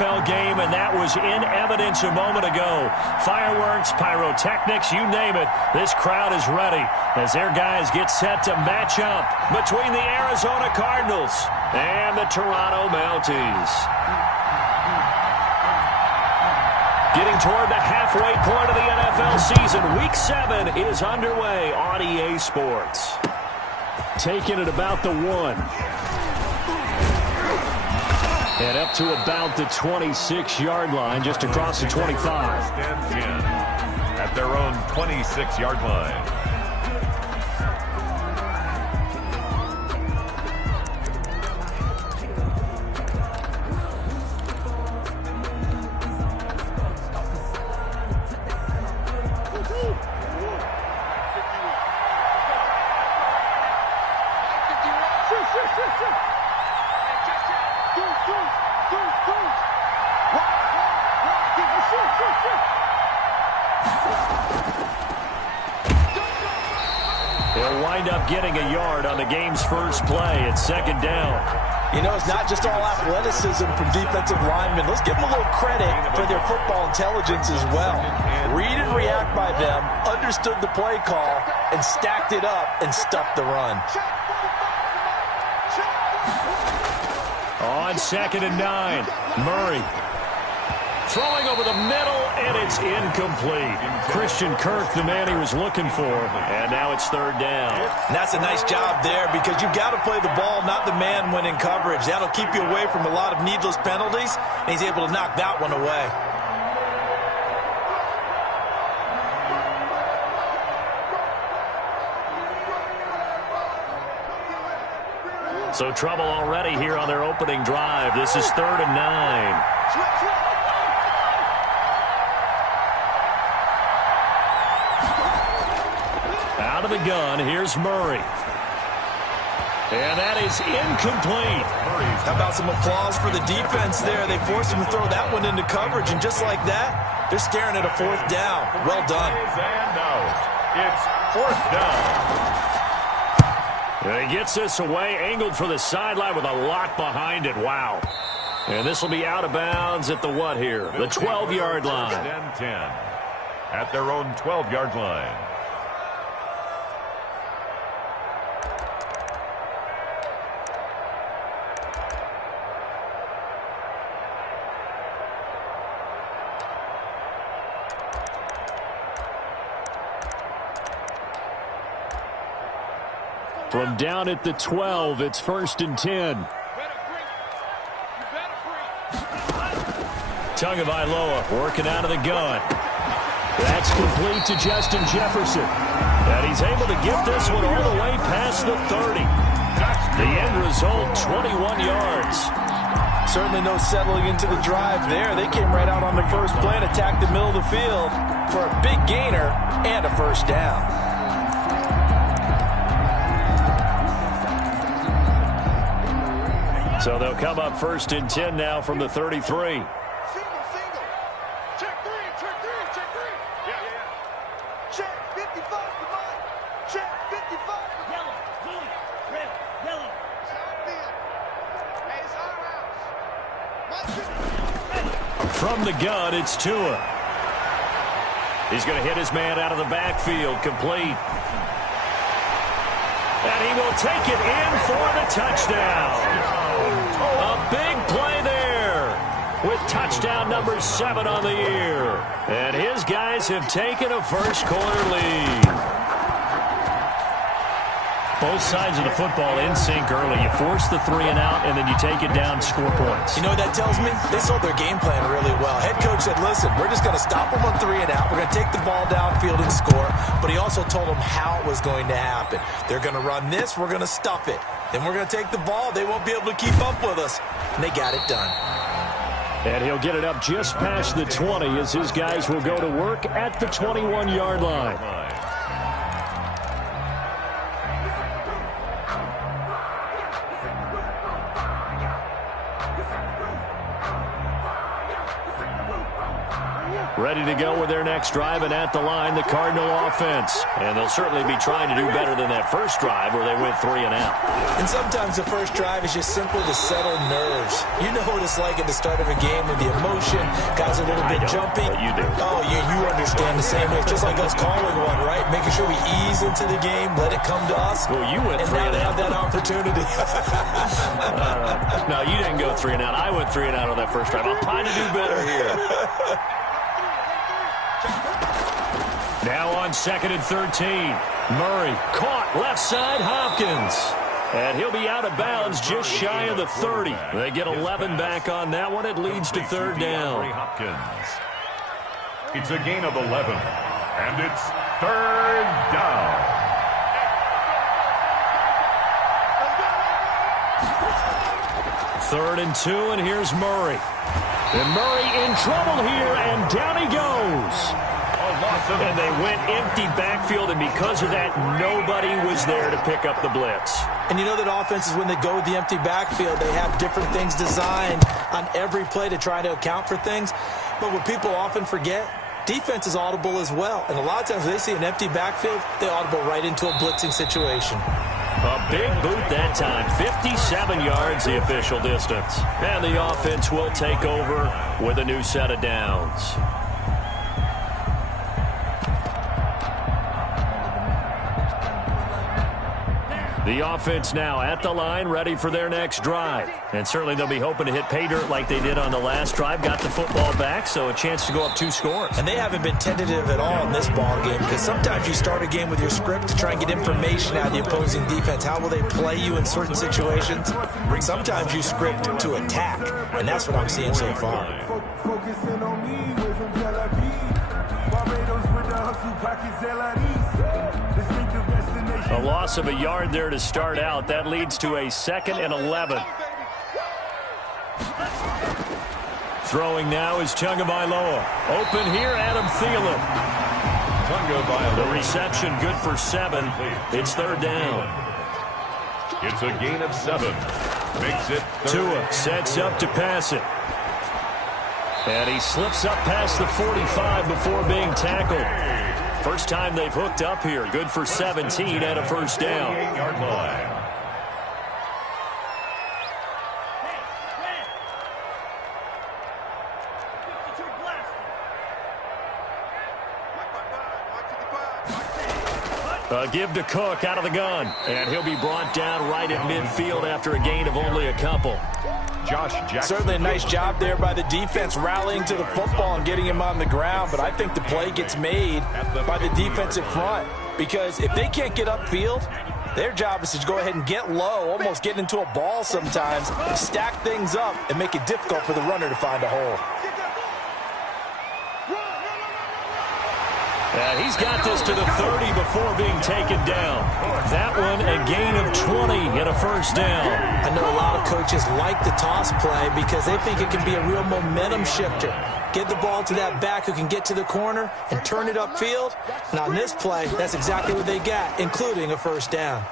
NFL game, and that was in evidence a moment ago. Fireworks, pyrotechnics, you name it. This crowd is ready as their guys get set to match up between the Arizona Cardinals and the Toronto Mounties. Getting toward the halfway point of the NFL season, Week 7 is underway on EA Sports. Taking it about the 1. And up to about the 26-yard line, just across the 25. At their own 26-yard line. They'll wind up getting a yard on the game's first play. It's second down. You know, it's not just all athleticism from defensive linemen. Let's give them a little credit for their football intelligence as well. Read and react by them, understood the play call, and stacked it up and stuffed the run. On 2nd and 9, Murray throwing over the middle, and it's incomplete. Christian Kirk, the man he was looking for, and now it's third down. And that's a nice job there because you've got to play the ball, not the man when in coverage. That'll keep you away from a lot of needless penalties, and he's able to knock that one away. So trouble already here on their opening drive. This is 3rd and 9. Out of the gun, here's Murray. And that is incomplete. How about some applause for the defense there? They forced him to throw that one into coverage, and just like that, they're staring at a 4th down. Well done. And no, it's 4th down. And he gets this away, angled for the sideline with a lot behind it. Wow. And this will be out of bounds at the what here? The 12-yard line. 10 at their own 12-yard line. From down at the 12, it's 1st and 10. Tagovailoa working out of the gun. That's complete to Justin Jefferson. And he's able to get this one all the way past the 30. The end result, 21 yards. Certainly no settling into the drive there. They came right out on the first play and attacked the middle of the field for a big gainer and a first down. So they'll come up 1st and 10 now from the 33. Single. Check three. Yeah. Check 55 for mine. Check 55 for yellow. Blue. Red. Yellow. Hey, it's our house. From the gun, it's Tua. He's going to hit his man out of the backfield, complete. And he will take it in for the touchdown. A big play there with touchdown number 7 on the year. And his guys have taken a first-quarter lead. Both sides of the football in sync early. You force the 3 and out, and then you take it down, score points. You know what that tells me? They sold their game plan really well. Head coach said, listen, we're just going to stop them on 3 and out. We're going to take the ball downfield and score. But he also told them how it was going to happen. They're going to run this. We're going to stuff it. Then we're going to take the ball. They won't be able to keep up with us. And they got it done. And he'll get it up just past the 20 as his guys will go to work at the 21-yard line. Ready to go with their next drive, and at the line, the Cardinal offense. And they'll certainly be trying to do better than that first drive where they went 3 and out. And sometimes the first drive is just simple to settle nerves. You know what it's like at the start of a game with the emotion. Guys are a little bit jumpy. But you do. Oh, you understand the same way. It's just like us calling one, right? Making sure we ease into the game, let it come to us. Well, you went 3 and and now out. they have that opportunity. No, you didn't go 3 and out. I went 3 and out on that first drive. I'm trying to do better here. Now on 2nd and 13. Murray caught left side Hopkins. And he'll be out of bounds just shy of the 30. They get 11 back on that one. It leads to 3rd down. It's a gain of 11. And it's 3rd down. 3rd and 2, and here's Murray. And Murray in trouble here, and down he goes. And they went empty backfield, and because of that, nobody was there to pick up the blitz. And you know that offenses, when they go with the empty backfield, they have different things designed on every play to try to account for things. But what people often forget, defense is audible as well. And a lot of times when they see an empty backfield, they audible right into a blitzing situation. A big boot that time. 57 yards the official distance. And the offense will take over with a new set of downs. The offense now at the line, ready for their next drive. And certainly they'll be hoping to hit pay dirt like they did on the last drive. Got the football back, so a chance to go up 2 scores. And they haven't been tentative at all in this ball game, because sometimes you start a game with your script to try and get information out of the opposing defense. How will they play you in certain situations? Sometimes you script to attack, and that's what I'm seeing so far. Focusing on me, way from Tel Aviv. Barbados with the hustle pockets, distinctive destination. A loss of a yard there to start out. That leads to a 2nd and 11. Throwing now is Tagovailoa. Open here, Adam Thielen. The reception good for 7. It's 3rd down. It's a gain of 7. Makes it 3rd. Tua sets up to pass it. And he slips up past the 45 before being tackled. First time they've hooked up here. Good for 17 and a 1st down. 8-yard line. Give to Cook out of the gun. And he'll be brought down right at midfield after a gain of only a couple. Josh Jackson. Certainly a nice job there by the defense rallying to the football and getting him on the ground, but I think the play gets made by the defensive front, because if they can't get upfield, their job is to go ahead and get low, almost get into a ball sometimes, stack things up, and make it difficult for the runner to find a hole. He's got this to the 30 before being taken down. That one a gain of 20 and a 1st down. I know a lot of coaches like the toss play because they think it can be a real momentum shifter. Get the ball to that back who can get to the corner and turn it upfield. And on this play, that's exactly what they got, including a 1st down.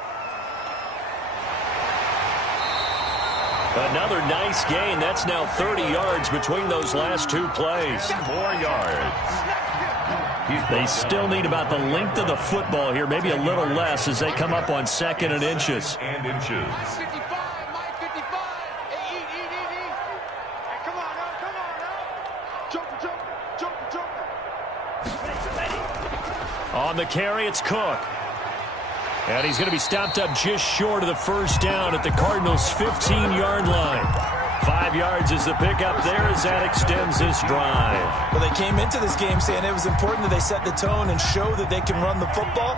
Another nice gain. That's now 30 yards between those last 2 plays. 4 yards. They still need about the length of the football here, maybe a little less as they come up on 2nd and inches. And inches. 55, Mike, 55. Hey, eat. Hey, come on now. Joker. On the carry, it's Cook. And he's going to be stopped up just short of the 1st down at the Cardinals' 15-yard line. 5 yards is the pickup there as that extends this drive. Well, they came into this game saying it was important that they set the tone and show that they can run the football.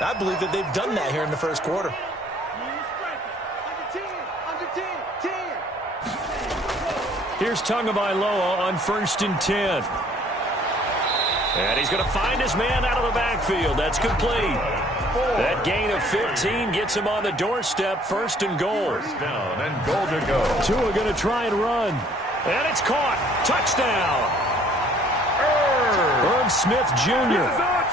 I believe that they've done that here in the 1st quarter. Here's Tagovailoa on 1st and 10. And he's going to find his man out of the backfield. That's complete. That gain of 15 gets him on the doorstep. 1st and goal. 1st down and goal to go. Tua going to try and run. And it's caught. Touchdown. Irv Smith Jr.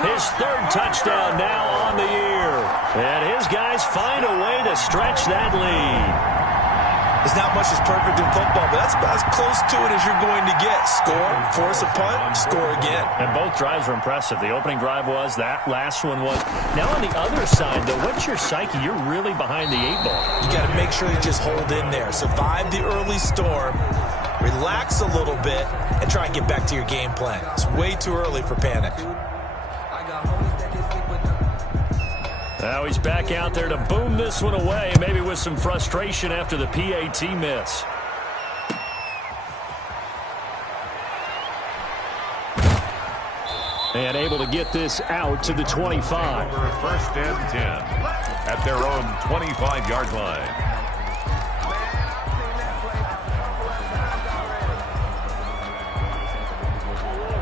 His 3rd touchdown now on the year. And his guys find a way to stretch that lead. There's not much that's perfect in football, but that's about as close to it as you're going to get. Score, force a punt, score again. And both drives were impressive. The opening drive was, that last one was. Now on the other side, though, what's your psyche? You're really behind the 8 ball. You got to make sure you just hold in there. Survive the early storm, relax a little bit, and try and get back to your game plan. It's way too early for panic. Now he's back out there to boom this one away, maybe with some frustration after the PAT miss. And able to get this out to the 25. First and 10 at their own 25-yard line.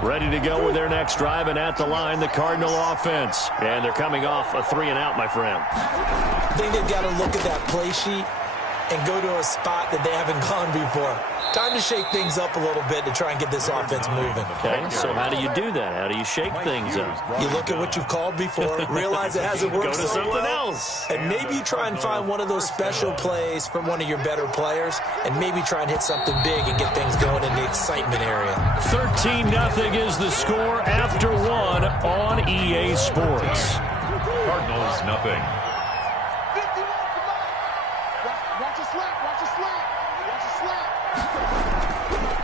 Ready to go with their next drive, and at the line, the Cardinal offense. And they're coming off a 3-and-out, my friend. I think they've got to look at that play sheet and go to a spot that they haven't gone before. Time to shake things up a little bit to try and get this offense moving. Okay, so how do you do that? How do you shake things up? You look at what you've called before, realize it hasn't worked Go to so something well, else. and maybe you try and find one of those special plays from one of your better players, and maybe try and hit something big and get things going in the excitement area. 13-0 is the score after 1 on EA Sports. Cardinals, nothing.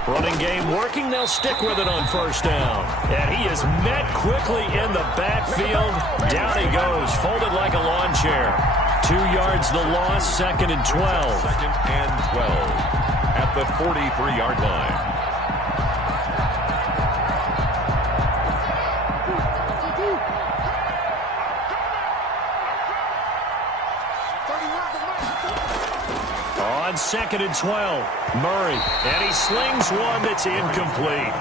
Running game working. They'll stick with it on first down. And he is met quickly in the backfield. Down he goes, folded like a lawn chair. 2 yards the loss, 2nd and 12. 2nd and 12 at the 43-yard line. On 2nd and 12, Murray, and he slings one that's incomplete.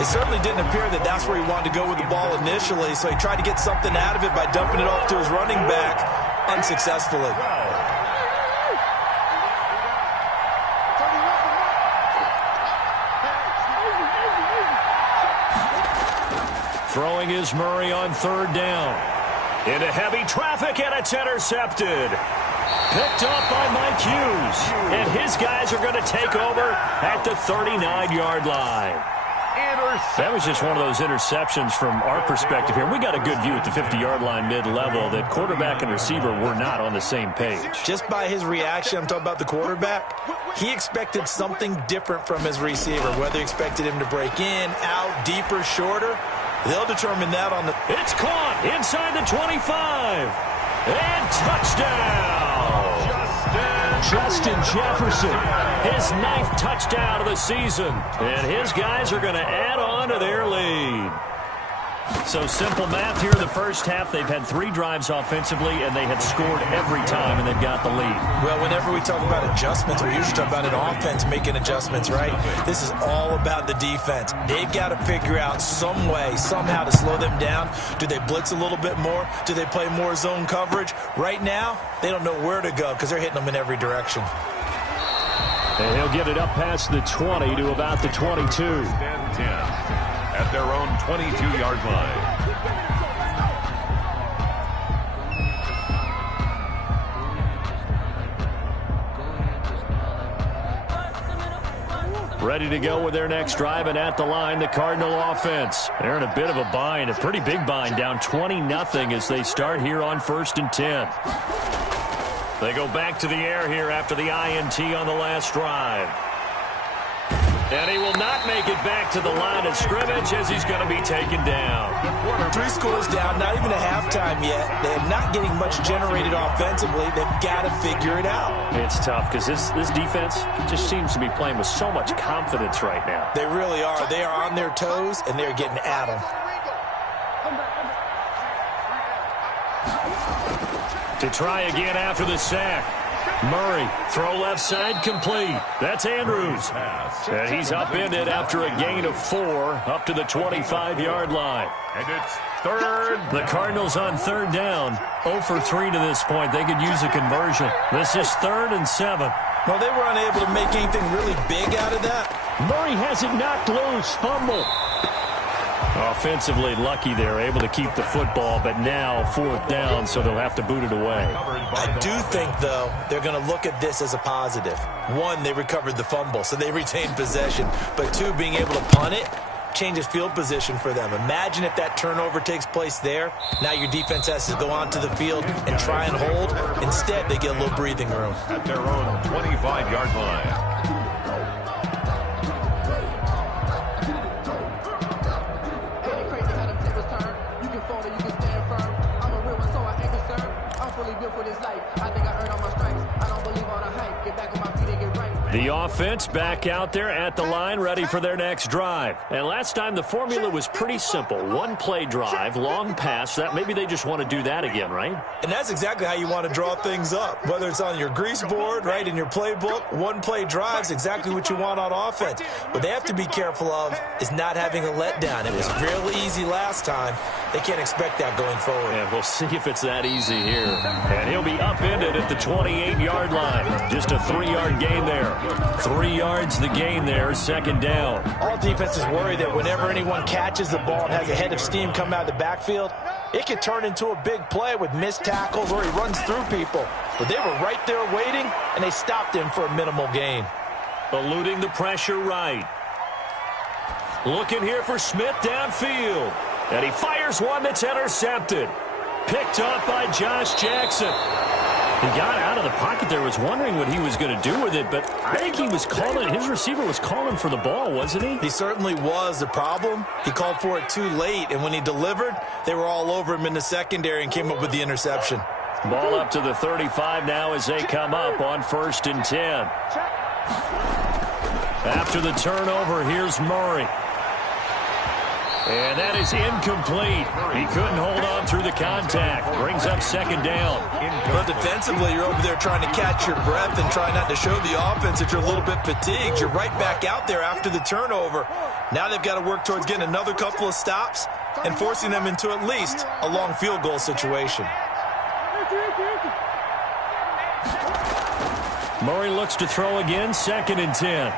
It certainly didn't appear that that's where he wanted to go with the ball initially, so he tried to get something out of it by dumping it off to his running back unsuccessfully. Throwing is Murray on 3rd down. Into heavy traffic, and it's intercepted. Picked up by Mike Hughes. And his guys are going to take over at the 39-yard line. That was just one of those interceptions from our perspective here. We got a good view at the 50-yard line mid-level that quarterback and receiver were not on the same page. Just by his reaction, I'm talking about the quarterback, he expected something different from his receiver, whether he expected him to break in, out, deeper, shorter. They'll determine that on the... It's caught inside the 25. And touchdown! Justin Jefferson, his 9th touchdown of the season. And his guys are going to add on to their lead. So simple math here in the first half. They've had 3 drives offensively, and they have scored every time, and they've got the lead. Well, whenever we talk about adjustments, we usually talk about an offense making adjustments, right? This is all about the defense. They've got to figure out some way, somehow to slow them down. Do they blitz a little bit more? Do they play more zone coverage? Right now, they don't know where to go because they're hitting them in every direction. And he'll get it up past the 20 to about the 22. 10 at their own 22-yard line. Ready to go with their next drive, and at the line, the Cardinal offense. They're in a bit of a bind, a pretty big bind, down 20-0 as they start here on 1st and 10. They go back to the air here after the INT on the last drive. And he will not make it back to the line of scrimmage as he's going to be taken down. 3 scores down, not even a halftime yet. They're not getting much generated offensively. They've got to figure it out. It's tough because this defense just seems to be playing with so much confidence right now. They really are. They are on their toes, and they're getting at them. To try again after the sack. Murray, throw left side, complete. That's Andrews. And he's upended after a gain of 4 up to the 25-yard line. And it's 3rd. The Cardinals on 3rd down. 0 for 3 to this point. They could use a conversion. This is 3rd and 7. Well, they were unable to make anything really big out of that. Murray has it knocked loose. Fumble. Offensively lucky they're able to keep the football, but now 4th down, so they'll have to boot it away. I do think, though, they're going to look at this as a positive. One, they recovered the fumble, so they retained possession. But two, being able to punt it changes field position for them. Imagine if that turnover takes place there. Now your defense has to go onto the field and try and hold. Instead, they get a little breathing room. At their own 25-yard line. The offense back out there at the line, ready for their next drive. And last time the formula was pretty simple. One-play drive, long pass. That maybe they just want to do that again, right? And that's exactly how you want to draw things up. Whether it's on your grease board, right, in your playbook, one-play drive's exactly what you want on offense. What they have to be careful of is not having a letdown. It was real easy last time. They can't expect that going forward. And we'll see if it's that easy here. And he'll be upended at the 28-yard line. Just a 3-yard gain there. 3 yards the gain there, 2nd down. All defenses worry that whenever anyone catches the ball and has a head of steam come out of the backfield, it can turn into a big play with missed tackles or he runs through people. But they were right there waiting, and they stopped him for a minimal gain. Eluding the pressure right. Looking here for Smith downfield. And he fires one that's intercepted. Picked up by Josh Jackson. He got out of the pocket there, was wondering what he was going to do with it, but I think he was calling, his receiver was calling for the ball, wasn't he? He certainly was. The problem, he called for it too late, and when he delivered, they were all over him in the secondary and came up with the interception. Ball up to the 35 now as they come up on 1st and 10. After the turnover, here's Murray. And that is incomplete. He couldn't hold on through the contact. Brings up 2nd down. But defensively, you're over there trying to catch your breath and try not to show the offense that you're a little bit fatigued. You're right back out there after the turnover. Now they've got to work towards getting another couple of stops and forcing them into at least a long field goal situation. Murray looks to throw again, 2nd and 10.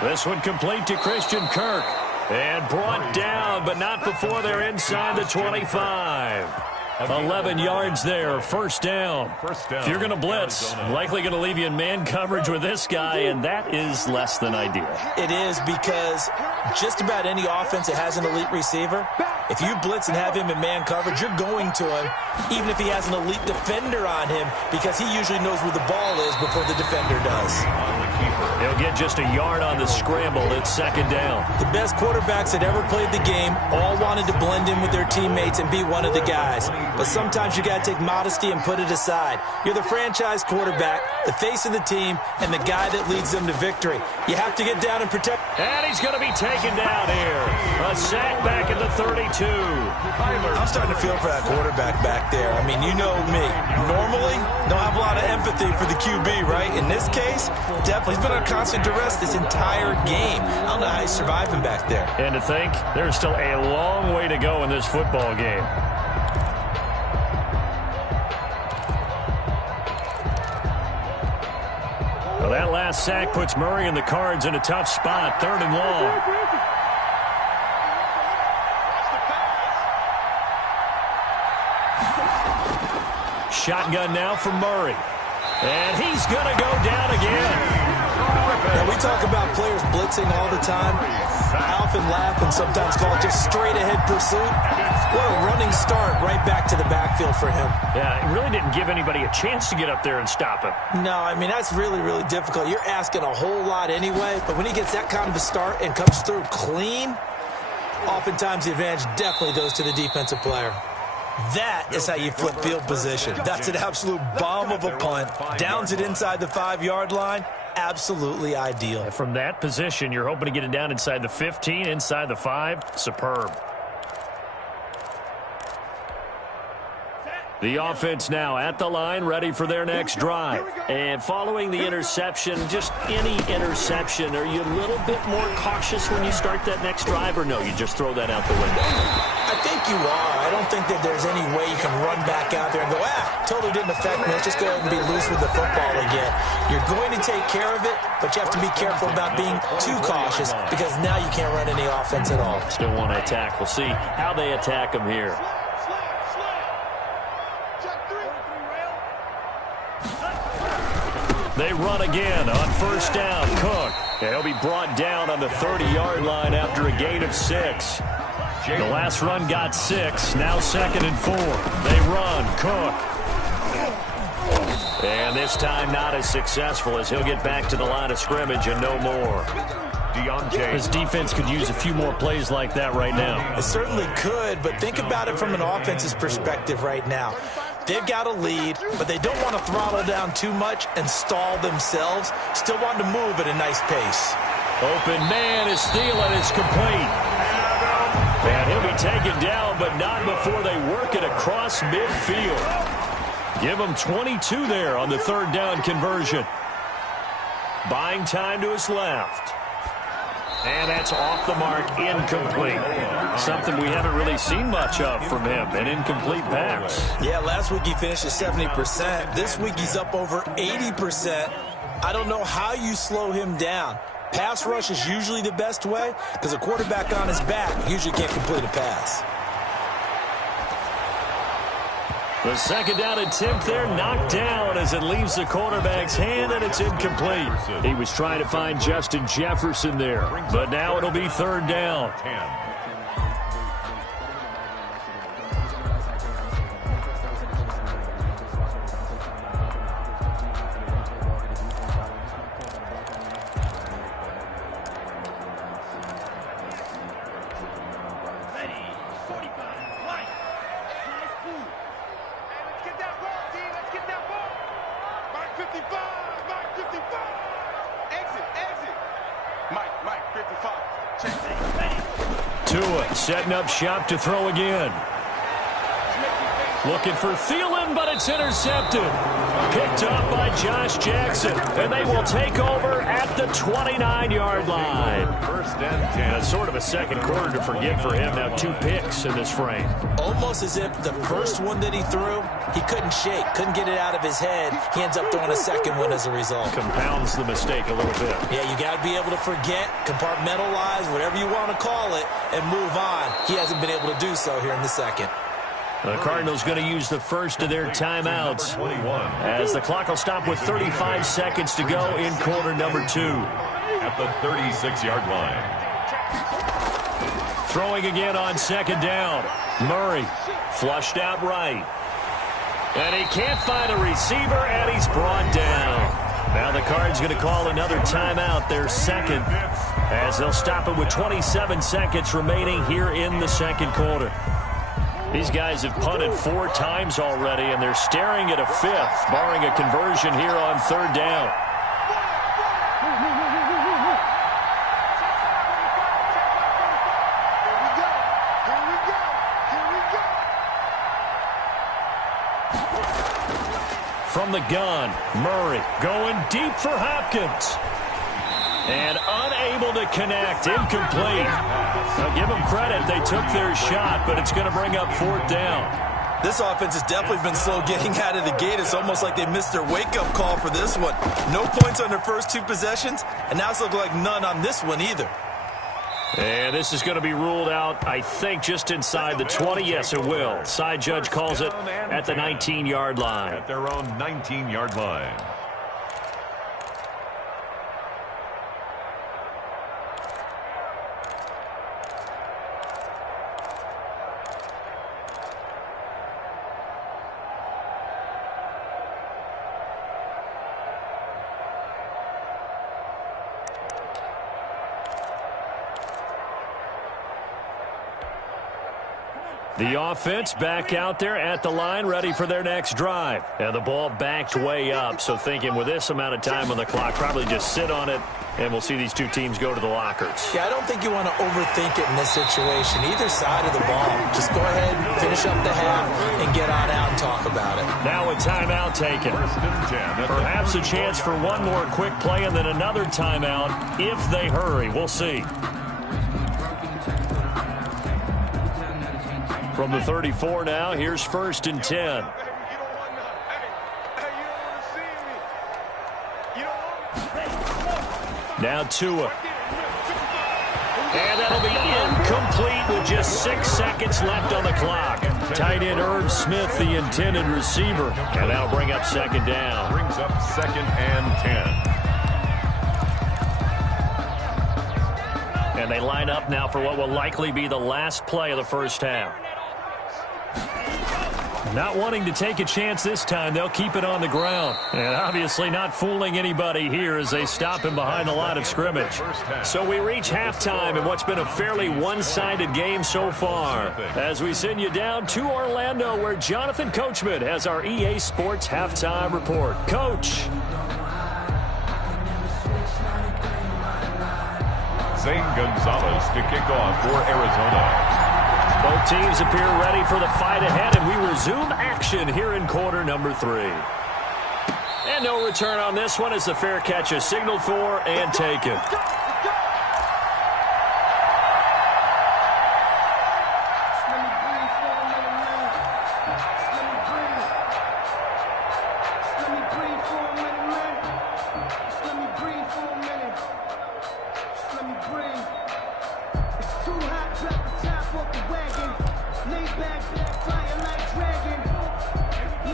This one complete to Christian Kirk. And brought down, but not before they're inside the 25. 11 yards there, 1st down. If you're going to blitz, likely going to leave you in man coverage with this guy, and that is less than ideal. It is, because just about any offense that has an elite receiver, if you blitz and have him in man coverage, you're going to him, even if he has an elite defender on him, because he usually knows where the ball is before the defender does. He'll get just a yard on the scramble. It's 2nd down. The best quarterbacks that ever played the game all wanted to blend in with their teammates and be one of the guys. But sometimes you got to take modesty and put it aside. You're the franchise quarterback, the face of the team, and the guy that leads them to victory. You have to get down and protect. And he's going to be taken down here. A sack back at the 32. I'm starting to feel for that quarterback back there. I mean, you know me. Normally, don't have a lot of empathy for the QB, right? In this case, definitely. He's been on constant duress this entire game. I don't know how he's surviving back there. And to think, there's still a long way to go in this football game. Well, that last sack puts Murray and the Cards in a tough spot, 3rd and long. Shotgun now for Murray. And he's going to go down again. Now, we talk about players blitzing all the time. I often laugh and sometimes call it just straight-ahead pursuit. What a running start right back to the backfield for him. Yeah, it really didn't give anybody a chance to get up there and stop him. No, I mean, that's really, really difficult. You're asking a whole lot anyway, but when he gets that kind of a start and comes through clean, oftentimes the advantage definitely goes to the defensive player. That is how you flip field position. That's an absolute bomb of a punt. Downs it inside the 5-yard line. Absolutely ideal. From that position, you're hoping to get it down inside the 15, inside the 5. Superb. The offense now at the line, ready for their next drive. And following the interception, just any interception, are you a little bit more cautious when you start that next drive, or no, you just throw that out the window? I I think you are. I don't think that there's any way you can run back out there and go, totally didn't affect me. Let's just go ahead and be loose with the football again. You're going to take care of it, but you have to be careful about being too cautious because now you can't run any offense at all. Still want to attack. We'll see how they attack him here. They run again on first down. Cook. He'll be brought down on the 30-yard line after a gain of 6. The last run got 6. Now 2nd and 4. They run. Cook. And this time not as successful as he'll get back to the line of scrimmage and no more. This defense could use a few more plays like that right now. It certainly could, but think about it from an offense's perspective right now. They've got a lead, but they don't want to throttle down too much and stall themselves. Still want to move at a nice pace. Open man is Thielen. It's complete. And he'll be taken down, but not before they work it across midfield. Give him 22 there on the 3rd down conversion. Buying time to his left. And that's off the mark, incomplete. Something we haven't really seen much of from him, an incomplete pass. Yeah, last week he finished at 70%. This week he's up over 80%. I don't know how you slow him down. Pass rush is usually the best way because a quarterback on his back usually can't complete a pass. The 2nd down attempt there knocked down as it leaves the quarterback's hand, and it's incomplete. He was trying to find Justin Jefferson there, but now it'll be 3rd down. Setting up shop to throw again. Looking for Thielen, but it's intercepted. Picked up by Josh Jackson, and they will take over at the 29-yard line. 1st and 10. It's sort of a second quarter to forget for him. Now 2 picks in this frame. Almost as if the first one that he threw, he couldn't shake, couldn't get it out of his head. He ends up throwing a second one as a result. Compounds the mistake a little bit. Yeah, you got to be able to forget, compartmentalize, whatever you want to call it, and move on. He hasn't been able to do so here in the second. The Cardinals going to use the first of their timeouts as the clock will stop with 35 seconds to go in quarter number 2. At the 36-yard line. Throwing again on 2nd down. Murray flushed out right. And he can't find a receiver, and he's brought down. Now the Cards going to call another timeout, their 2nd, as they'll stop it with 27 seconds remaining here in the 2nd quarter. These guys have punted 4 times already, and they're staring at a 5th, barring a conversion here on 3rd down. From the gun, Murray going deep for Hopkins. And unable to connect, incomplete. Now give them credit, they took their shot, but it's going to bring up 4th down. This offense has definitely been slow getting out of the gate. It's almost like they missed their wake-up call for this one. No points on their first 2 possessions, and now it's looking like none on this one either. And this is going to be ruled out, I think, just inside the 20. Yes, it will. Side judge calls it at the 19-yard line. At their own 19-yard line. The offense back out there at the line, ready for their next drive. And the ball backed way up, so thinking with this amount of time on the clock, probably just sit on it, and we'll see these 2 teams go to the lockers. Yeah, I don't think you want to overthink it in this situation, either side of the ball. Just go ahead, finish up the half, and get on out and talk about it. Now a timeout taken. Perhaps a chance for one more quick play and then another timeout if they hurry. We'll see. From the 34 now, here's 1st and 10. Now Tua. And that'll be incomplete with just 6 seconds left on the clock. Tight end Irv Smith, the intended receiver. And that'll bring up 2nd down. Brings up 2nd and 10. And they line up now for what will likely be the last play of the first half. Not wanting to take a chance this time, they'll keep it on the ground. And obviously not fooling anybody here as they stop him behind the line of scrimmage. So we reach halftime in what's been a fairly one-sided game so far. As we send you down to Orlando, where Jonathan Coachman has our EA Sports halftime report. Coach. Zane Gonzalez to kick off for Arizona. Both teams appear ready for the fight ahead, and we resume action here in quarter number 3. And no return on this one as the fair catch is signaled for and taken.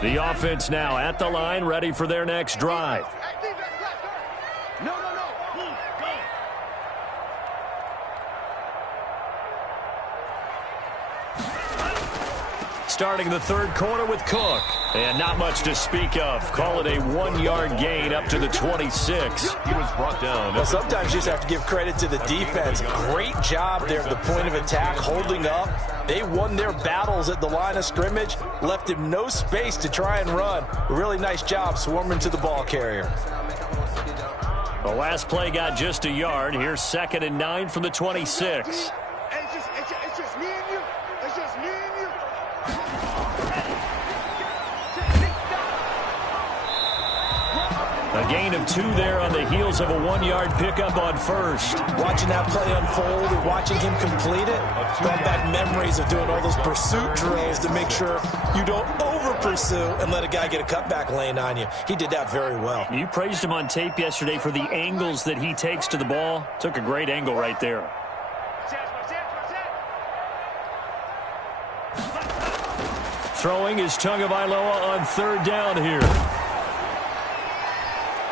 The offense now at the line, ready for their next drive. No. Starting the 3rd quarter with Cook. And not much to speak of. Call it a 1-yard gain up to the 26. He was brought down. Well, sometimes you just have to give credit to the defense. Great job there at the point of attack, holding up. They won their battles at the line of scrimmage, left him no space to try and run. A really nice job swarming to the ball carrier. The last play got just a yard. Here's 2nd and 9 from the 26. It's just me and you. It's just me and you. A gain of 2 there on the heels of a 1-yard pickup on 1st. Watching that play unfold and watching him complete it, brought back memories of doing all those pursuit drills to make sure you don't over-pursue and let a guy get a cutback lane on you. He did that very well. You praised him on tape yesterday for the angles that he takes to the ball. Took a great angle right there. Throwing is Tagovailoa on 3rd down here.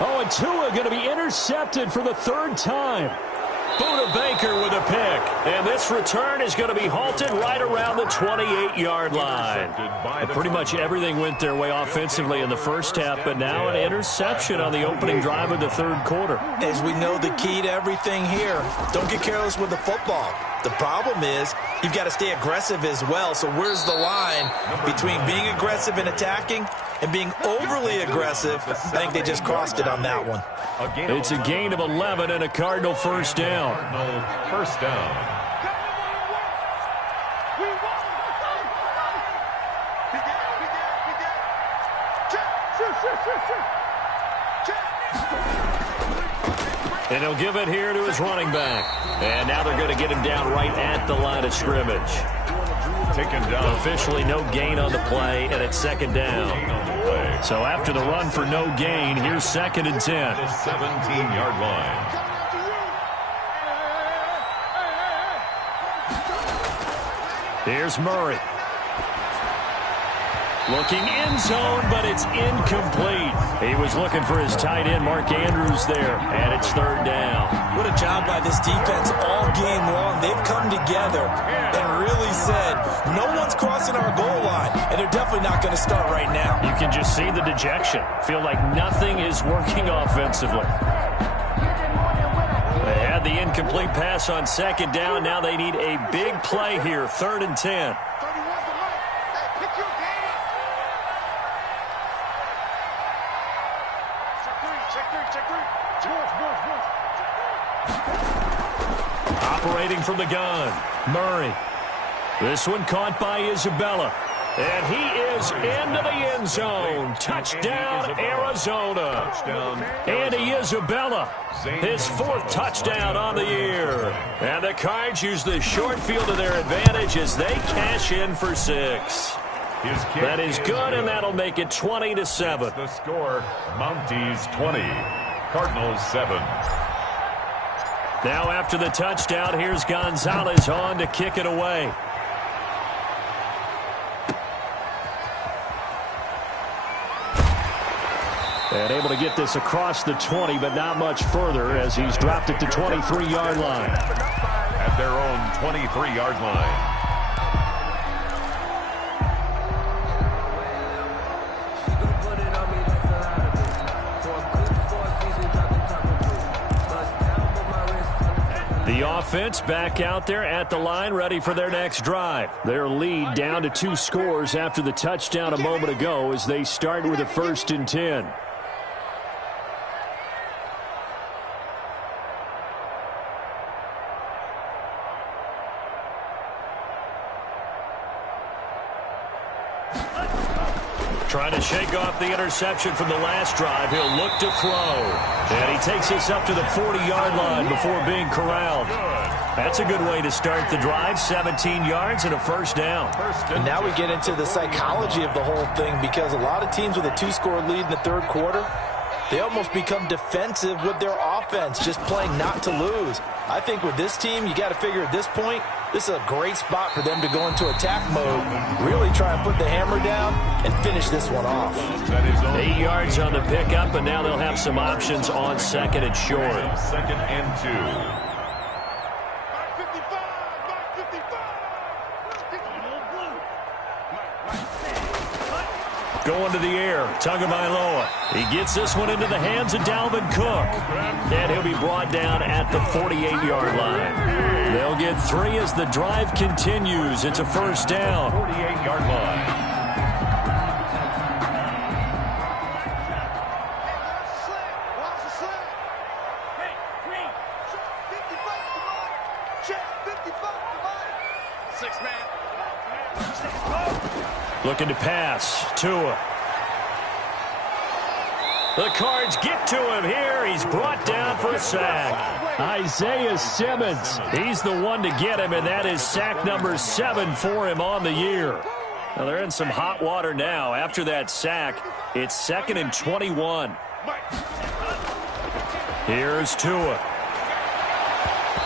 Oh, and Tua going to be intercepted for the 3rd time. Buda Baker with a pick. And this return is going to be halted right around the 28-yard line. And pretty much everything went their way offensively in the first half, but now an interception on the opening drive of the 3rd quarter. As we know, the key to everything here, don't get careless with the football. The problem is you've got to stay aggressive as well. So where's the line between being aggressive and attacking and being overly aggressive? I think they just crossed it on that one. It's a gain of 11 and a Cardinal 1st down. First down. And he'll give it here to his running back. And now they're going to get him down right at the line of scrimmage. Taken down. Officially no gain on the play, and it's 2nd down. So after the run for no gain, here's 2nd and 10. 17-yard line. Here's Murray. Looking end zone, but it's incomplete. He was looking for his tight end, Mark Andrews, there, and it's 3rd down. What a job by this defense all game long. They've come together and really said, no one's crossing our goal line, and they're definitely not going to start right now. You can just see the dejection. Feel like nothing is working offensively. They had the incomplete pass on 2nd down. Now they need a big play here, 3rd and 10. Operating from the gun, Murray. This one caught by Isabella. And he is into the end zone. Touchdown, Arizona. Andy Isabella, his 4th touchdown on the year. And the Cards use the short field to their advantage as they cash in for 6. That is good, and that'll make it 20-7. The score, Mounties 20, Cardinals 7. Now after the touchdown, here's Gonzalez on to kick it away. And able to get this across the 20, but not much further as he's dropped it to 23-yard line. At their own 23-yard line. The offense back out there at the line, ready for their next drive. Their lead down to 2 scores after the touchdown a moment ago as they start with a 1st and 10. Trying to shake off the interception from the last drive. He'll look to throw. And he takes us up to the 40-yard line before being corralled. That's a good way to start the drive. 17 yards and a 1st down. And now we get into the psychology of the whole thing, because a lot of teams with a 2-score lead in the 3rd quarter, they almost become defensive with their offense, just playing not to lose. I think with this team, you got to figure at this point, this is a great spot for them to go into attack mode, really try and put the hammer down and finish this one off. 8 yards on the pickup, and now they'll have some options on 2nd and short. 2nd and 2. Going to the air, Tagovailoa. He gets this one into the hands of Dalvin Cook. And he'll be brought down at the 48-yard line. They'll get 3 as the drive continues. It's a 1st down. 48-yard line. Looking to pass. Tua. The Cards get to him here. He's brought down for a sack. Isaiah Simmons. He's the one to get him, and that is sack number 7 for him on the year. Now they're in some hot water now. After that sack, it's 2nd and 21. Here's Tua.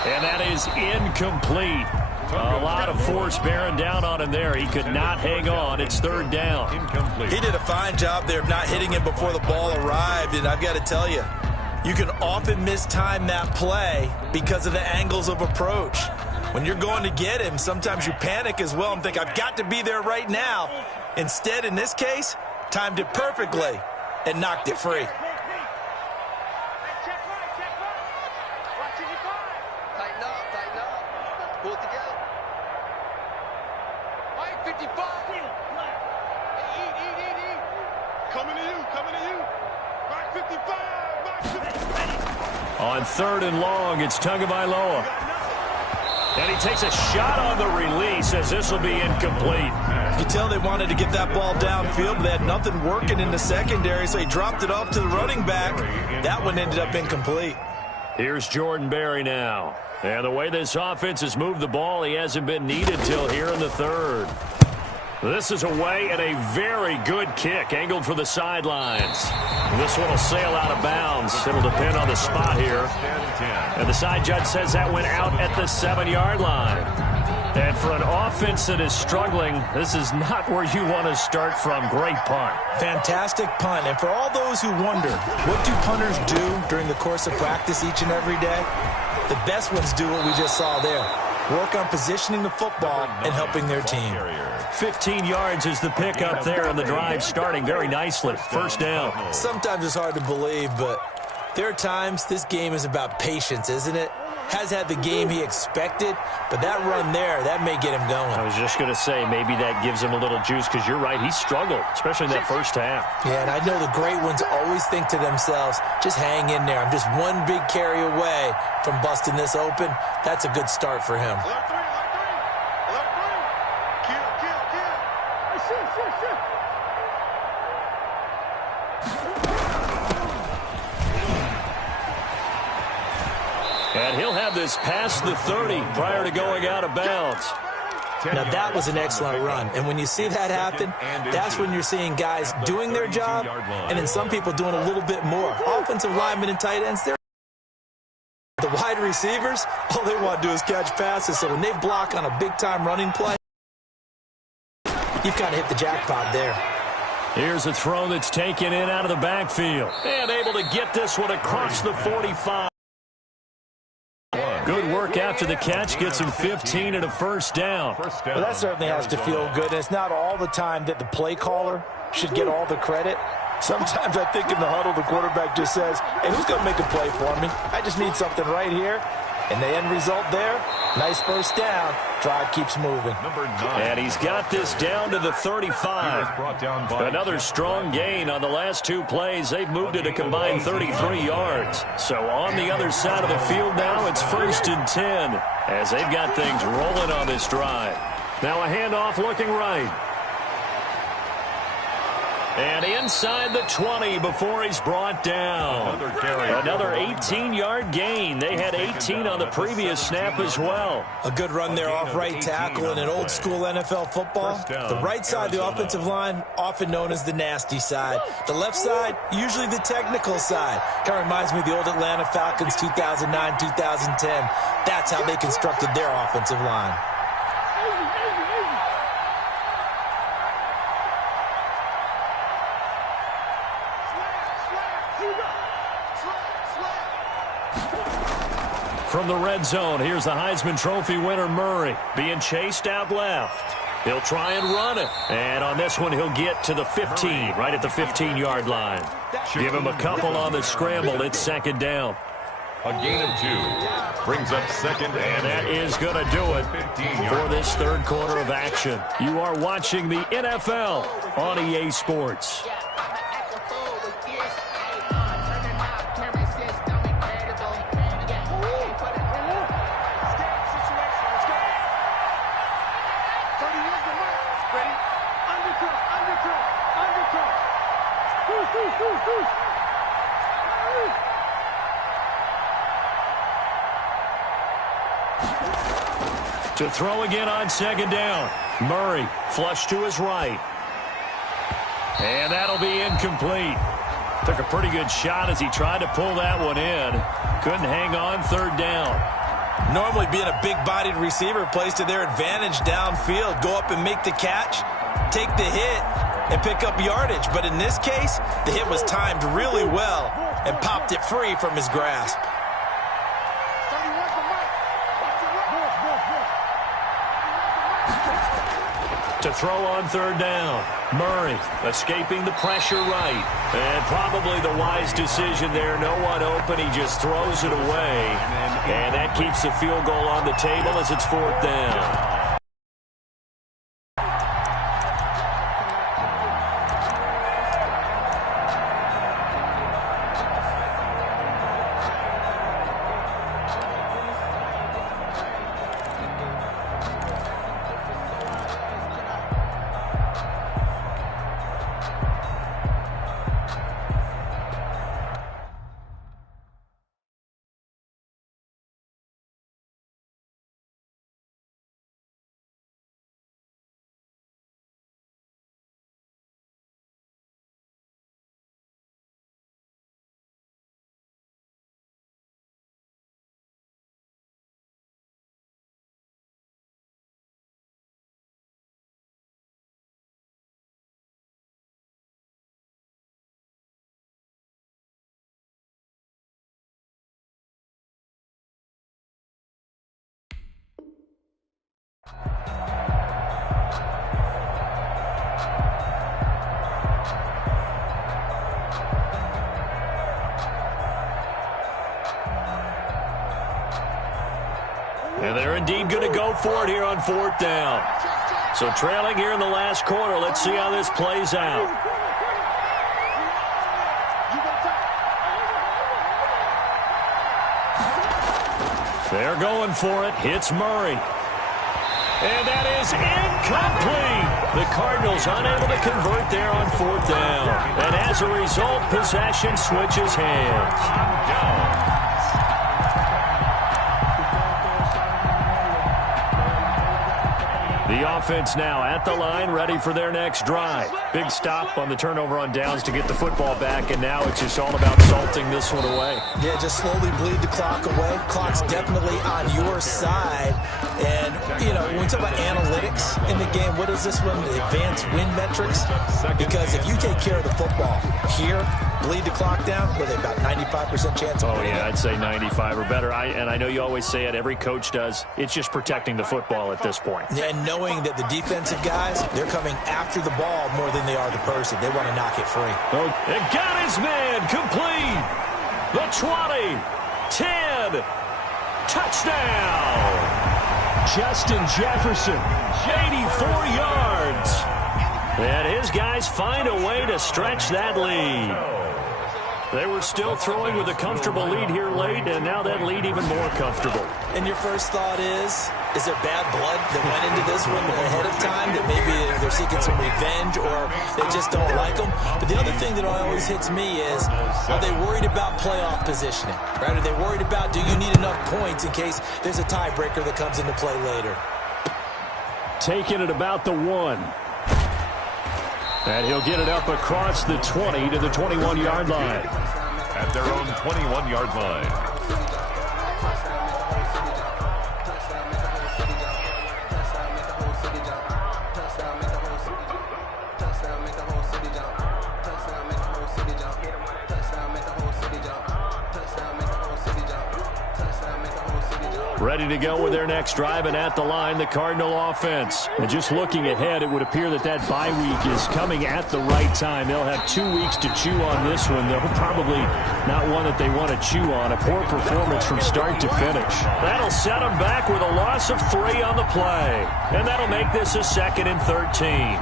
And that is incomplete. A lot of force bearing down on him there. He could not hang on. It's 3rd down. Incomplete. He did a fine job there of not hitting him before the ball arrived, and I've got to tell you, you can often mistime that play because of the angles of approach. When you're going to get him, sometimes you panic as well and think, I've got to be there right now. Instead, in this case, timed it perfectly and knocked it free. On 3rd and long, it's Tagovailoa. And he takes a shot on the release as this will be incomplete. You can tell they wanted to get that ball downfield, but they had nothing working in the secondary, so he dropped it off to the running back. That one ended up incomplete. Here's Jordan Berry now. And the way this offense has moved the ball, he hasn't been needed till here in the 3rd. This is away and a very good kick, angled for the sidelines. This one will sail out of bounds. It'll depend on the spot here. And the side judge says that went out at the 7-yard line. And for an offense that is struggling, this is not where you want to start from. Great punt. Fantastic punt. And for all those who wonder, what do punters do during the course of practice each and every day? The best ones do what we just saw there. Work on positioning the football and helping their team. 15 yards is the pickup there, and the drive starting very nicely. 1st down. Sometimes it's hard to believe, but there are times this game is about patience, isn't it? Has had the game he expected, but that run there, that may get him going. I was just going to say, maybe that gives him a little juice, because you're right, he struggled, especially in that 1st half. Yeah, and I know the great ones always think to themselves, just hang in there. I'm just one big carry away from busting this open. That's a good start for him. And he'll have this past the 30 prior to going out of bounds. Now, that was an excellent run. And when you see that happen, that's when you're seeing guys doing their job and then some people doing a little bit more. Offensive linemen and tight ends, they're the wide receivers, all they want to do is catch passes. So when they block on a big-time running play, you've kind of hit the jackpot there. Here's a throw that's taken in out of the backfield. And able to get this one across the 45. Good work after the catch. Gets him 15 and a first down. Well, that certainly has to feel good. And it's not all the time that the play caller should get all the credit. Sometimes I think in the huddle, the quarterback just says, hey, who's going to make a play for me? I just need something right here. And the end result there, nice first down. Drive keeps moving. And he's got this down to the 35. Another strong gain on the last two plays. They've moved it a combined 33 yards. So on the other side of the field now, it's 1st and 10 as they've got things rolling on this drive. Now a handoff looking right. And inside the 20 before he's brought down. Another 18-yard gain. They had 18 on the previous snap as well. A good run there off right tackle in an old-school NFL football. The right side of the offensive line, often known as the nasty side. The left side, usually the technical side. Kind of reminds me of the old Atlanta Falcons 2009, 2010. That's how they constructed their offensive line. From the red zone, here's the Heisman Trophy winner Murray being chased out left. He'll try and run it. And on this one, he'll get to the 15, right at the 15-yard line. Give him a couple on the scramble. It's second down. A gain of 2 brings up second. And that is going to do it for this third quarter of action. You are watching the NFL on EA Sports. To throw again on second down. Murray flush to his right. And that'll be incomplete. Took a pretty good shot as he tried to pull that one in. Couldn't hang on, third down. Normally being a big-bodied receiver plays to their advantage downfield. Go up and make the catch, take the hit, and pick up yardage. But in this case, the hit was timed really well and popped it free from his grasp. To throw on third down. Murray escaping the pressure right. And probably the wise decision there. No one open. He just throws it away. And that keeps the field goal on the table as it's fourth down. And they're indeed going to go for it here on fourth down. So trailing here in the last quarter. Let's see how this plays out. They're going for it. Hits Murray. And that is incomplete. The Cardinals unable to convert there on 4th down. And as a result, possession switches hands. The offense now at the line, ready for their next drive. Big stop on the turnover on downs to get the football back, and now it's just all about salting this one away. Yeah, just slowly bleed the clock away. Clock's definitely on your side. And, you know, when we talk about analytics in the game, what is this one? The advanced win metrics? Because if you take care of the football here, bleed the clock down, with about 95% chance of winning. Oh, yeah, I'd say 95 or better. And I know you always say it, every coach does. It's just protecting the football at this point. Yeah, and knowing that the defensive guys, they're coming after the ball more than they are the person. They want to knock it free. Oh, and got his man complete. The 20, 10, touchdown. Justin Jefferson, 84 yards. And his guys find a way to stretch that lead. They were still throwing with a comfortable lead here late, and now that lead even more comfortable. And your first thought is there bad blood that went into this one ahead of time, that maybe they're seeking some revenge or they just don't like them? But the other thing that always hits me is, are they worried about playoff positioning? Right? Are they worried about, do you need enough points in case there's a tiebreaker that comes into play later? Taking it about the 1. And he'll get it up across the 20 to the 21-yard line. At their own 21-yard line. Ready to go with their next drive, and at the line, the Cardinal offense. And just looking ahead, it would appear that that bye week is coming at the right time. They'll have 2 weeks to chew on this one. They'll probably not one that they want to chew on. A poor performance from start to finish. That'll set them back with a loss of 3 on the play. And that'll make this a 2nd and 13.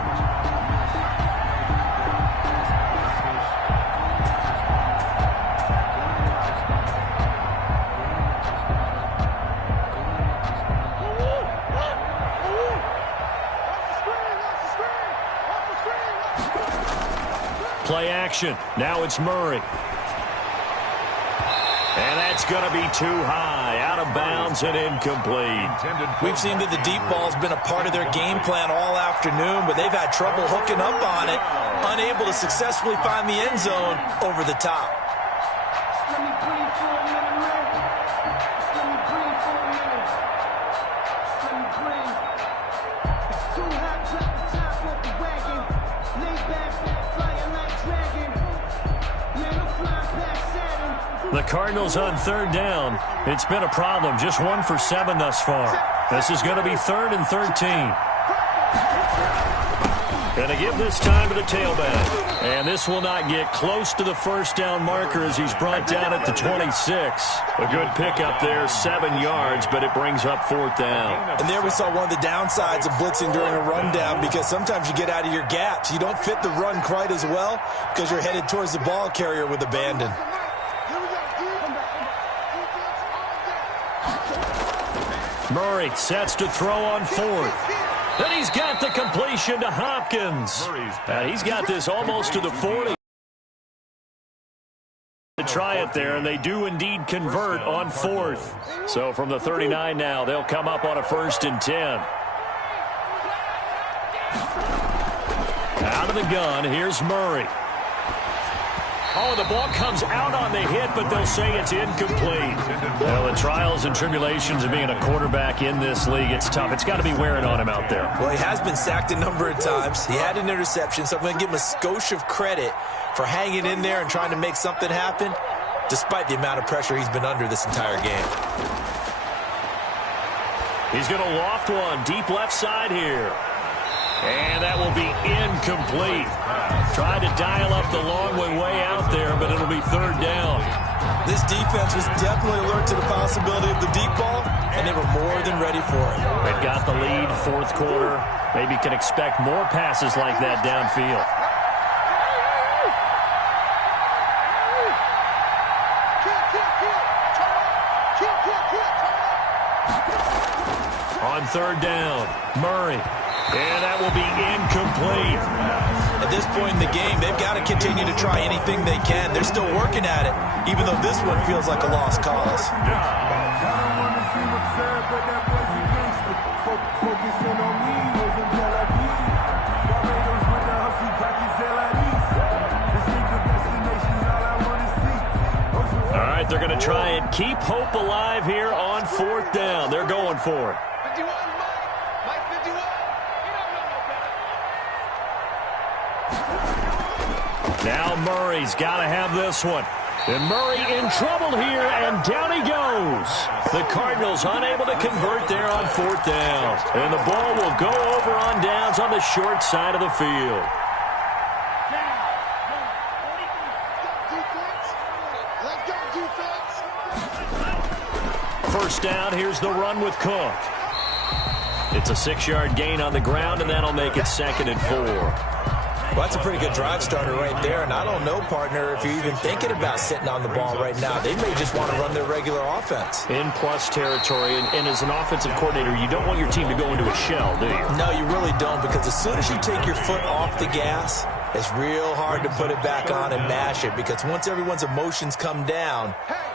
Play action. Now it's Murray. And that's going to be too high. Out of bounds and incomplete. We've seen that the deep ball's been a part of their game plan all afternoon, but they've had trouble hooking up on it, unable to successfully find the end zone over the top. The Cardinals on 3rd down. It's been a problem. Just 1 for 7 thus far. This is going to be 3rd and 13. Going to give this time to the tailback. And this will not get close to the first down marker as he's brought down at the 26. A good pickup there, 7 yards, but it brings up 4th down. And there we saw one of the downsides of blitzing during a rundown, because sometimes you get out of your gaps. You don't fit the run quite as well because you're headed towards the ball carrier with abandon. Murray sets to throw on 4th. And he's got the completion to Hopkins. And he's got this almost to the 40. To try it there, and they do indeed convert on 4th. So from the 39 now, they'll come up on a 1st and 10. Out of the gun, here's Murray. Oh, the ball comes out on the hit, but they'll say it's incomplete. Well, the trials and tribulations of being a quarterback in this league, it's tough. It's got to be wearing on him out there. Well, he has been sacked a number of times. He had an interception, so I'm going to give him a skosh of credit for hanging in there and trying to make something happen, despite the amount of pressure he's been under this entire game. He's going to loft one deep left side here. And that will be incomplete. Tried to dial up the long way out there, but it'll be 3rd down. This defense was definitely alert to the possibility of the deep ball, and they were more than ready for it. They've got the lead, 4th quarter. Maybe can expect more passes like that downfield. On third down. Murray. And that will be incomplete. At this point in the game, they've got to continue to try anything they can. They're still working at it, even though this one feels like a lost cause. All right, they're going to try and keep hope alive here on fourth down. They're going for it. 51, Mike 51. You don't know no better. Now Murray's got to have this one. And Murray in trouble here, and down he goes. The Cardinals unable to convert there on fourth down. And the ball will go over on downs on the short side of the field. First down, here's the run with Cook. It's a 6-yard gain on the ground, and that'll make it 2nd and 4. Well, that's a pretty good drive starter right there, and I don't know, partner, if you're even thinking about sitting on the ball right now. They may just want to run their regular offense. In plus territory, and as an offensive coordinator, you don't want your team to go into a shell, do you? No, you really don't, because as soon as you take your foot off the gas, it's real hard to put it back on and mash it, because once everyone's emotions come down,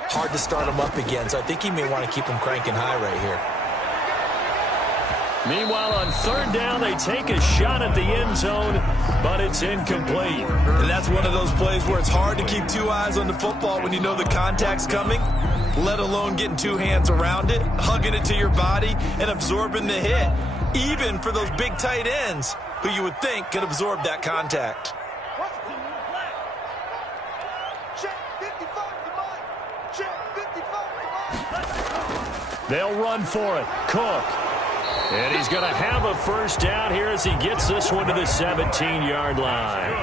hard to start them up again. So I think he may want to keep them cranking high right here. Meanwhile, on third down, they take a shot at the end zone, but it's incomplete. And that's one of those plays where it's hard to keep two eyes on the football when you know the contact's coming, let alone getting two hands around it, hugging it to your body, and absorbing the hit, even for those big tight ends who you would think could absorb that contact. Check 55 to Mike. Check 55 to Mike. They'll run for it. Cook. And he's going to have a first down here as he gets this one to the 17-yard line.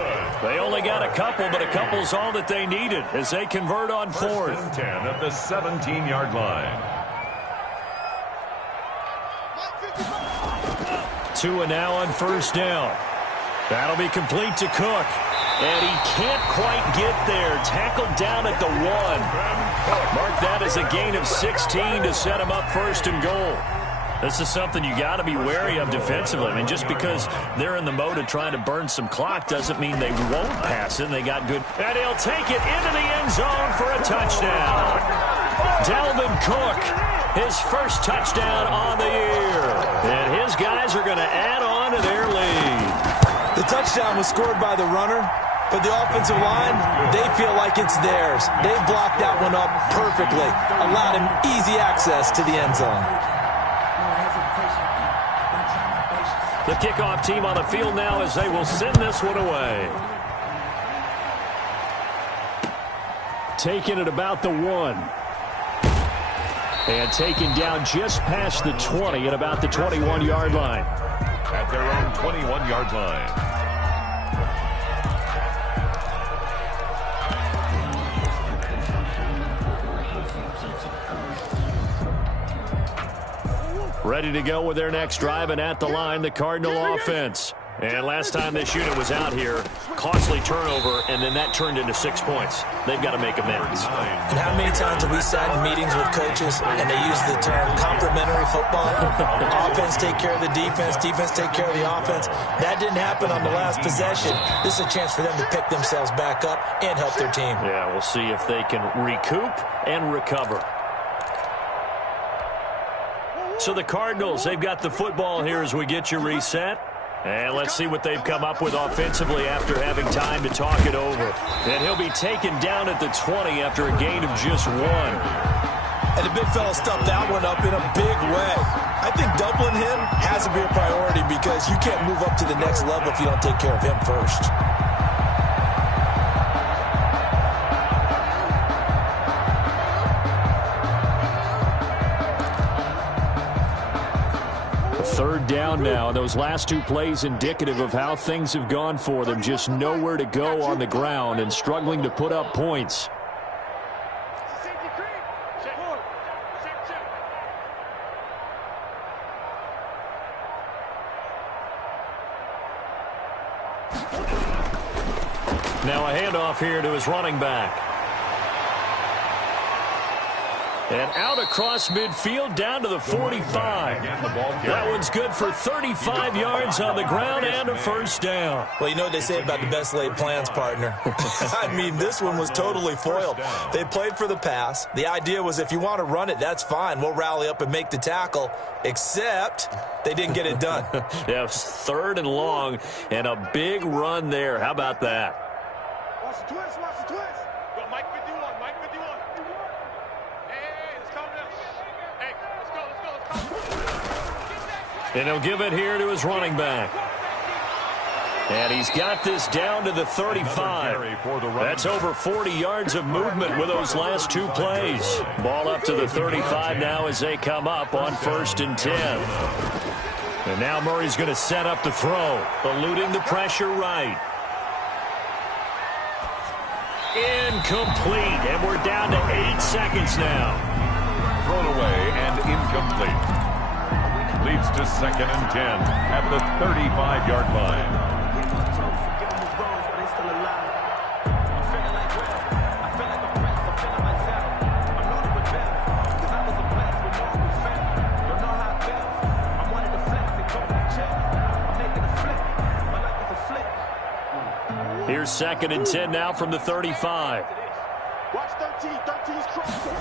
They only got a couple, but a couple's all that they needed as they convert on fourth. 10 at the 17-yard line. 2 and now on first down. That'll be complete to Cook. And he can't quite get there. Tackled down at the 1. Mark that as a gain of 16 to set him up first and goal. This is something you got to be wary of defensively. I mean, just because they're in the mode of trying to burn some clock doesn't mean they won't pass it. They got good. And he'll take it into the end zone for a touchdown. Dalvin Cook, his first touchdown on the year. And his guys are going to add on to their lead. The touchdown was scored by the runner, but the offensive line, they feel like it's theirs. They've blocked that one up perfectly, allowed him easy access to the end zone. The kickoff team on the field now as they will send this one away. Taking it about the 1. And taken down just past the 20 at about the 21-yard line. At their own 21-yard line. Ready to go with their next drive, and at the line, the Cardinal offense. And last time this unit was out here, costly turnover, and then that turned into 6 points. They've got to make amends. And how many times have we sat in meetings with coaches and they use the term complementary football? Offense take care of the defense, defense take care of the offense. That didn't happen on the last possession. This is a chance for them to pick themselves back up and help their team. Yeah, we'll see if they can recoup and recover. So the Cardinals, they've got the football here as we get you reset. And let's see what they've come up with offensively after having time to talk it over. And he'll be taken down at the 20 after a gain of just 1. And the big fella stuffed that one up in a big way. I think doubling him has to be a priority because you can't move up to the next level if you don't take care of him first. Third down now, and those last 2 plays indicative of how things have gone for them. Just nowhere to go on the ground and struggling to put up points. Now a handoff here to his running back. And out across midfield down to the 45. That one's good for 35 yards on the ground and a first down. Well, you know what they say about the best laid plans, partner. I mean, this one was totally foiled. They played for the pass. The idea was if you want to run it, that's fine. We'll rally up and make the tackle, except they didn't get it done. Yeah, it was 3rd and long and a big run there. How about that? Watch the twist, watch the twist. Go, Mike 51, Mike 51. Hey, let's calm down. Hey, let's go. And he'll give it here to his running back. And he's got this down to the 35. That's over 40 yards of movement with those last 2 plays. Ball up to the 35 now as they come up on 1st and 10. And now Murray's going to set up the throw, eluding the pressure right. Incomplete, and we're down to 8 seconds now. Thrown away and incomplete. Leads to 2nd and 10 at the 35-yard line. Here's 2nd and 10 now from the 35. Watch 13, 13's crossing.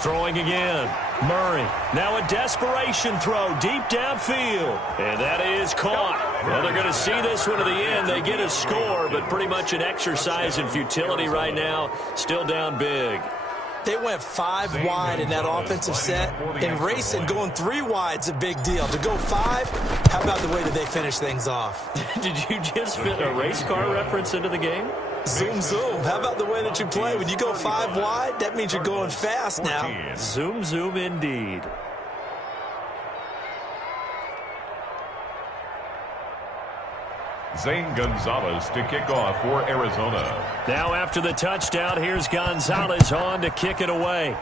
Throwing again. Murray. Now a desperation throw deep downfield. And that is caught. Well, they're going to see this one to the end. They get a score, but pretty much an exercise in futility right now. Still down big. They went 5 wide in that offensive set. In racing, going 3 wide's a big deal. To go 5, how about the way that they finish things off? Did you just fit a race car reference into the game? Zoom, zoom. How about the way that you play? When you go 5 wide, that means you're going fast now. Zoom, zoom indeed. Zane Gonzalez to kick off for Arizona. Now after the touchdown, here's Gonzalez on to kick it away.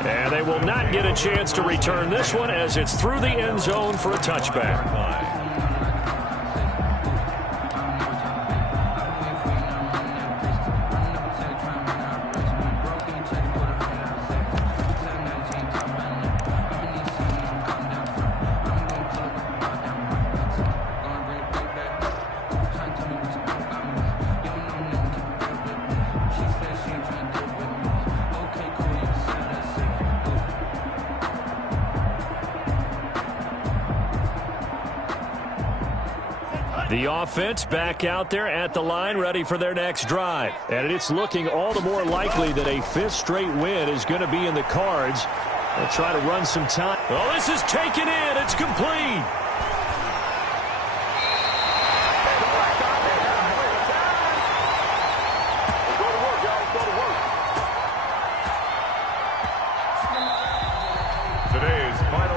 And they will not get a chance to return this one as it's through the end zone for a touchback. The offense back out there at the line, ready for their next drive. And it's looking all the more likely that a 5th straight win is going to be in the cards. They'll try to run some time. Oh, this is taken in. It's complete.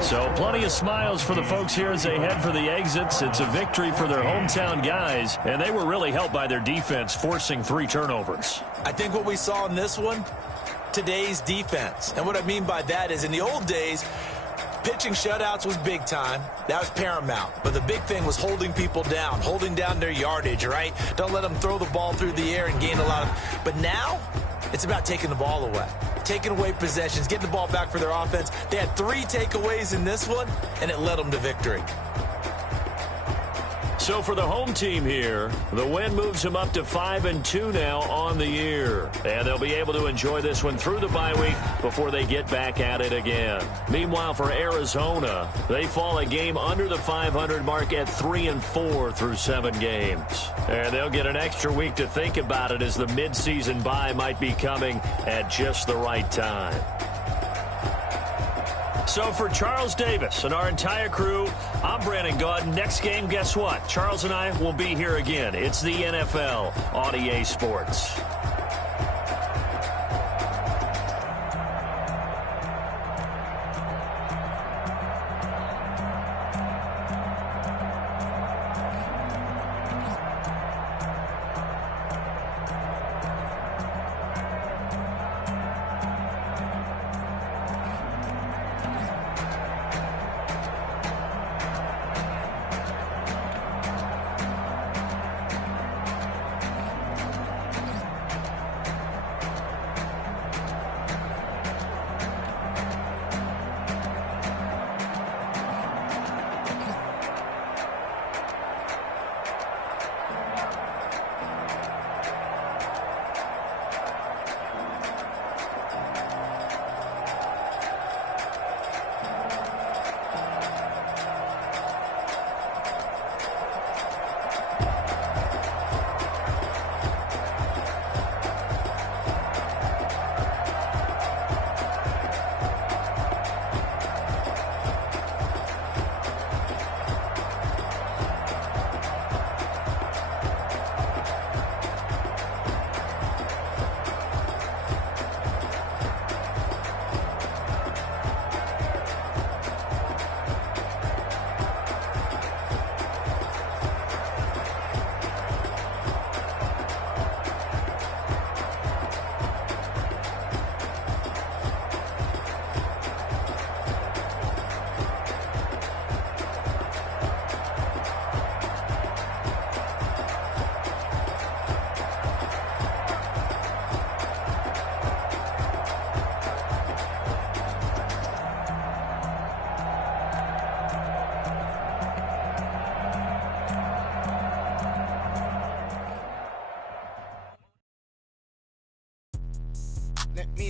So plenty of smiles for the folks here as they head for the exits. It's a victory for their hometown guys, and they were really helped by their defense, forcing 3 turnovers. I think what we saw in this one, today's defense. And what I mean by that is in the old days, pitching shutouts was big time. That was paramount. But the big thing was holding people down, holding down their yardage, right? Don't let them throw the ball through the air and gain a lot of... But now, it's about taking the ball away. Taking away possessions, getting the ball back for their offense. They had 3 takeaways in this one, and it led them to victory. So for the home team here, the win moves them up to 5-2 now on the year. And they'll be able to enjoy this one through the bye week before they get back at it again. Meanwhile, for Arizona, they fall a game under the 500 mark at 3-4 through 7 games. And they'll get an extra week to think about it as the midseason bye might be coming at just the right time. So for Charles Davis and our entire crew, I'm Brandon Gaudin. Next game, guess what? Charles and I will be here again. It's the NFL on EA Sports.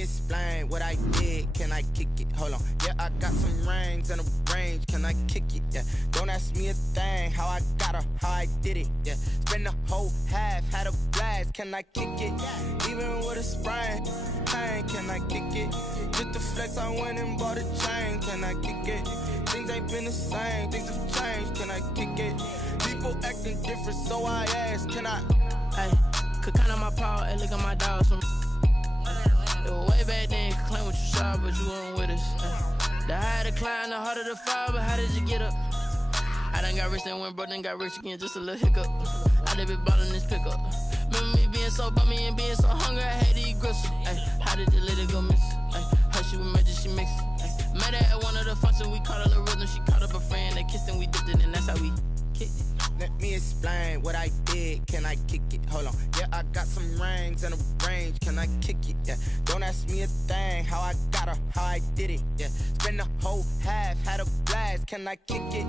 explain what I did. Can I kick it? Hold on. Yeah, I got some rings and a range. Can I kick it? Yeah. Don't ask me a thing. How I got her, how I did it. Yeah. Spend the whole half, had a blast. Can I kick it? Even with a sprain. Pain, can I kick it? Just the flex, I went and bought a chain. Can I kick it? Things ain't been the same. Things have changed. Can I kick it? People acting different, so I ask. Can I? Hey, could count on my power. Hey, look at my dogs. Way back then, you could claim what you saw, but you weren't with us. The higher the climb, the harder the fall, but how did you get up? I done got rich and went broke, then got rich again, just a little hiccup. I done been ballin' this pickup. Remember me being so bummy and being so hungry, I had to eat gristle. Ay, how did the lady go miss? Ay, how she was magic, she mixed. Met her at one of the functions, we caught a little rhythm, she caught up a friend, they kissed and we dipped it, and that's how we kicked it. Let me explain what I did. Can I kick it? Hold on. Yeah, I got some rings and a range. Can I kick it? Yeah. Don't ask me a thing. How I got her, how I did it. Yeah. Spend the whole half, had a blast. Can I kick it?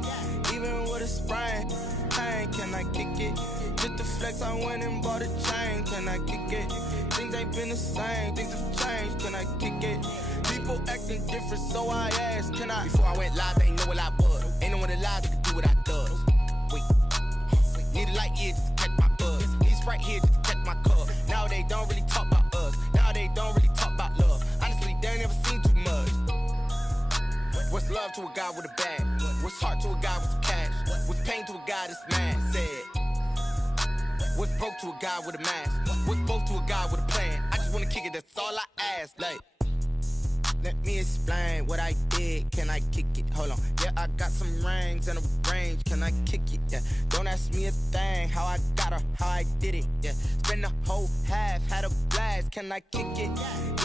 Even with a sprain. Pain, can I kick it? Just the flex, I went and bought a chain. Can I kick it? Things ain't been the same. Things have changed. Can I kick it? People acting different, so I asked. Can I? Before I went live, they ain't know what I was. Ain't no one alive that could do what I does. Wait. Need a light year just to catch my buzz. Need Sprite here just to catch my cup. Now they don't really talk about us. Now they don't really talk about love. Honestly, they ain't never seen too much. What's love to a guy with a bag? What's heart to a guy with some cash? What's pain to a guy that's mad? Said. What's broke to a guy with a mask? What's both to a guy with a plan? I just wanna kick it, that's all I ask. Like, let me explain what I did. Can I kick it? Hold on. Yeah, I got some rings and a range. Can I kick it? Yeah. Don't ask me a thing. How I got her, how I did it. Yeah. Spend the whole half, had a blast. Can I kick it?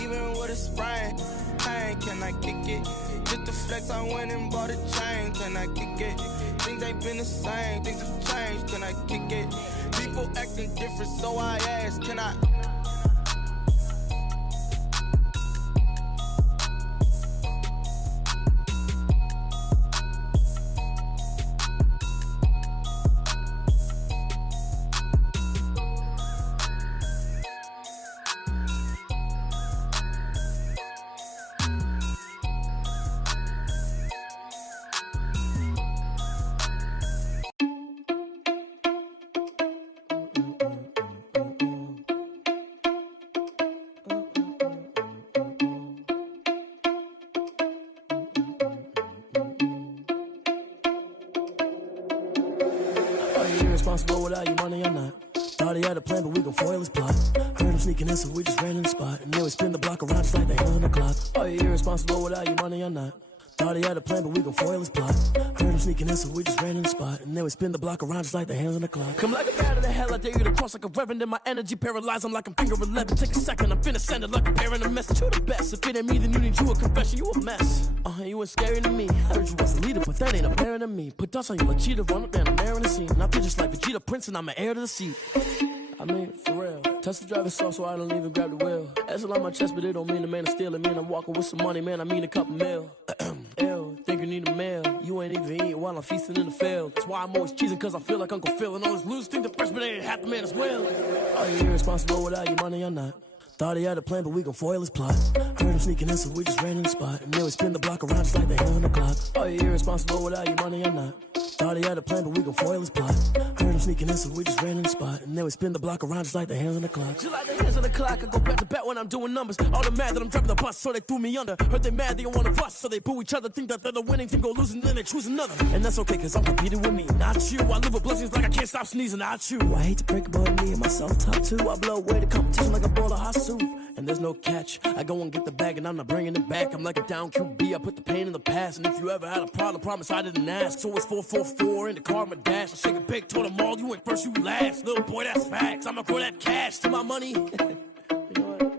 Even with a sprain. Pain, can I kick it? Just the flex, I went and bought a chain. Can I kick it? Things ain't been the same. Things have changed. Can I kick it? People acting different, so I ask. Can I? Irresponsible without your money or not. Thought he had a plan, but we gon' foil his plot. Heard him sneaking in, so we just ran in the spot. And then we spin the block around just like the hands on the clock. Are you irresponsible without your money or not? Thought he had a plan, but we gon' foil his plot. Heard him sneaking in, so we just ran in the spot. And then we spin the block around just like the hands on the clock. Come like a bat of the hell, I dare you to cross like a reverend. And my energy paralyzed, I'm like I'm finger 11. Take a second, I'm finna send it like a parent a message. You the best, if it ain't me, then you need you a confession. You a mess, you ain't scary to me. I heard you was a leader, but that ain't apparent to me. Put dust on you like cheetah, run up and I'm there in the scene. And I feel just like Vegeta Prince and I'm an heir to the seat. I mean, for real. Touch the driver's soft so I don't even grab the wheel. Ezel on my chest, but it don't mean the man is stealing. Man, I'm walking with some money, man, I mean a couple mil. Ew, think you need a meal. You ain't even eating while I'm feasting in the field. That's why I'm always cheesing, cause I feel like Uncle Phil. And all those losers think the freshman ain't half the man as well. Are you irresponsible without your money or not? Thought he had a plan, but we gon' foil his plot. Heard him sneaking in, so we just ran in the spot. And then we spin the block around just like the hands on the clock. Are you irresponsible without your money or not? Thought he had a plan, but we gon' foil his plot. Heard him sneaking in, so we just ran in the spot. And then we spin the block around just like the hands on the clock. Just like the hands on the clock, I go back to back when I'm doing numbers. All the mad that I'm driving the bus, so they threw me under. Heard they mad, they don't wanna bust, so they boo each other. Think that they're the winning team, go losing, then they choose another. And that's okay, cause I'm competing with me, not you. I live with blessings like I can't stop sneezing, not you. I hate to break it, but me and myself top two. I blow away the competition like a bowl of hot soup. And there's no catch, I go and get the bag and I'm not bringing it back. I'm like a down QB, I put the pain in the past. And if you ever had a problem, promise I didn't ask. So it's 444 in the car, my dash. I shake a big, told them all, you ain't first, you last. Little boy, that's facts, I'ma grow that cash to my money. You know what?